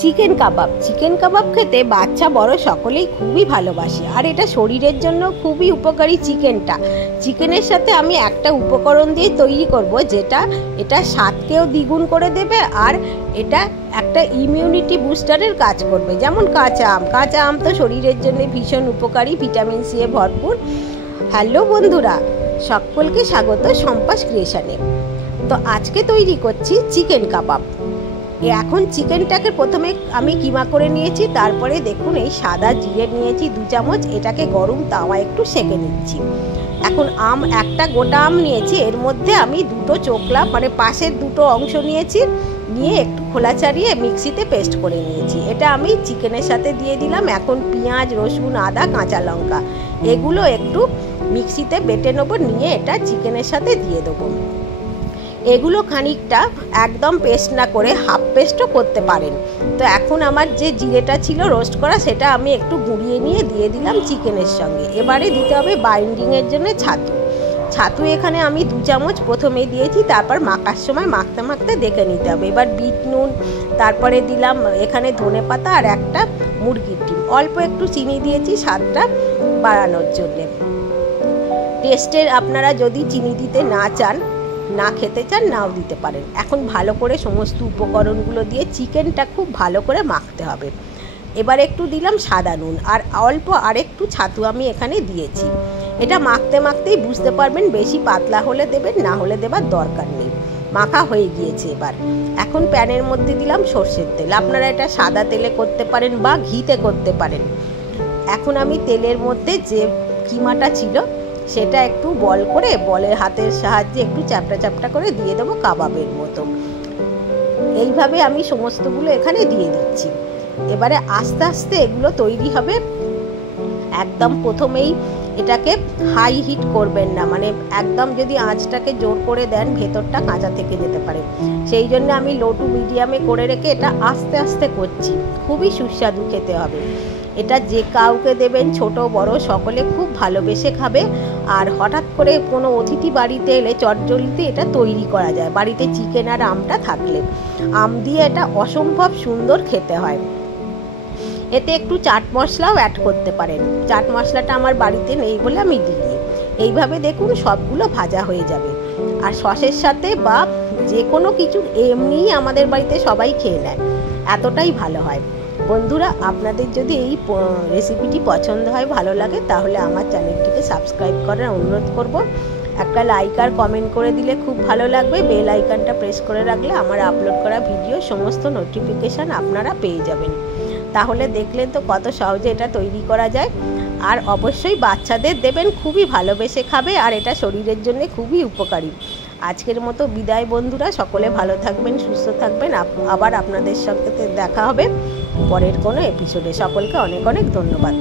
Chicken কাবাব খেতে বাচ্চা বড় সকলেই খুবই ভালোবাসে, আর এটা শরীরের জন্য খুবই উপকারী। চিকেনের সাথে আমি একটা উপকরণ দিয়ে তৈরি করব, যেটা এটা স্বাদকেও দ্বিগুণ করে দেবে, আর এটা একটা ইমিউনিটি বুস্টারের কাজ করবে। যেমন কাঁচা আম তো শরীরের জন্য ভীষণ উপকারী, ভিটামিন সি এ ভরপুর। হ্যালো বন্ধুরা, সকলকে স্বাগত সম্পাস ক্রিয়েশনে। তো আজকে তৈরি করছি চিকেন কাবাব। এখন চিকেনটাকে প্রথমে আমি কিমা করে নিয়েছি, তারপরে দেখুন এই সাদা জিরে নিয়েছি 2 চামচ, এটাকে গরম তাওয়ায় একটু সেঁকে নিচ্ছি। এখন একটা গোটা আম নিয়েছি, এর মধ্যে আমি 2টো চোকলা মানে পাশের 2টো অংশ নিয়ে একটু খোলা ছাড়িয়ে মিক্সিতে পেস্ট করে নিয়েছি। এটা আমি চিকেনের সাথে দিয়ে দিলাম। এখন পেঁয়াজ, রসুন, আদা, কাঁচা লঙ্কা এগুলো একটু মিক্সিতে বেটে নেবো, নিয়ে এটা চিকেনের সাথে দিয়ে দেবো। এগুলো খানিকটা একদম পেস্ট না করে হাফ পেস্টও করতে পারেন। তো এখন আমার যে জিরেটা ছিল রোস্ট করা, সেটা আমি একটু গুঁড়িয়ে নিয়ে দিয়ে দিলাম চিকেনের সঙ্গে। এবারে দিতে হবে বাইন্ডিংয়ের জন্য ছাতু এখানে আমি 2 চামচ প্রথমে দিয়েছি, তারপর মাখার সময় মাখতে দেখে নিতে হবে। এবার বিট নুন, তারপরে দিলাম এখানে ধনেপাতা আর একটা মুরগির ডিম, অল্প একটু চিনি দিয়েছি স্বাদটা বাড়ানোর জন্যে। টেস্টের আপনারা যদি চিনি দিতে না খেতে চান নাও দিতে পারেন। এখন ভালো করে সমস্ত উপকরণগুলো দিয়ে চিকেনটা খুব ভালো করে মাখতে হবে। এবার একটু দিলাম সাদা নুন, আর অল্প আরেকটু ছাতু আমি এখানে দিয়েছি। এটা মাখতেই বুঝতে পারবেন, বেশি পাতলা হলে দেবেন, না হলে দেবার দরকার নেই। মাখা হয়ে গিয়েছে। এবার এখন প্যানের মধ্যে দিলাম সর্ষের তেল। আপনারা এটা সাদা তেলে করতে পারেন বা ঘিতে করতে পারেন। এখন আমি তেলের মধ্যে যে কিমাটা ছিল সেটা একটু বলের হাতের সাহায্যে একটু চ্যাপটা করে দিয়ে দেবো কাবাবের মতো। এইভাবে আমি সমস্তগুলো এখানে দিয়ে দিচ্ছি। এবারে আস্তে আস্তে এগুলো তৈরি হবে। একদম প্রথমেই এটাকে হাই হিট করবেন না, মানে একদম যদি আঁচটাকে জোর করে দেন ভেতরটা কাঁচা থেকে যেতে পারে। সেই জন্য আমি লো টু মিডিয়ামে করে রেখে এটা আস্তে আস্তে করছি। খুবই সুস্বাদু খেতে হবে। এটা যে কাউকে দেবেন, ছোট বড় সকলে খুব ভালোবেসে খাবে। আর হঠাৎ করে কোনো অতিথি বাড়িতে এলে চটজলদিতে এটা তৈরি করা যায়, বাড়িতে চিকেন আর আমটা থাকলে। আম দিয়ে এটা অসম্ভব সুন্দর খেতে হয়। এতে একটু চাট মশলাও অ্যাড করতে পারেন। চাট মশলাটা আমার বাড়িতে নেই বলে আমি দিইনি। এইভাবে দেখুন সবগুলো ভাজা হয়ে যাবে। আর সসের সাথে বা যে কোনো কিছু এমনিই আমাদের বাড়িতে সবাই খেয়ে নেয়, এতটাই ভালো হয়। বন্ধুরা, আপনাদের যদি এই রেসিপিটি পছন্দ হয়, ভালো লাগে, তাহলে আমার চ্যানেলটিকে সাবস্ক্রাইব করার অনুরোধ করব। একটা লাইক আর কমেন্ট করে দিলে খুব ভালো লাগবে। বেল আইকনটা প্রেস করে রাখলে আমার আপলোড করা ভিডিও সমস্ত নোটিফিকেশান আপনারা পেয়ে যাবেন। তাহলে দেখলেন তো কত সহজে এটা তৈরি করা যায়। আর অবশ্যই বাচ্চাদের দেবেন, খুবই ভালোবেসে খাবে, আর এটা শরীরের জন্য খুবই উপকারী। আজকের মতো বিদায় বন্ধুরা, সকলে ভালো থাকবেন, সুস্থ থাকবেন। আবার আপনাদের সাথে দেখা হবে পরের কোনো এপিসোডে। সকলকে অনেক অনেক ধন্যবাদ।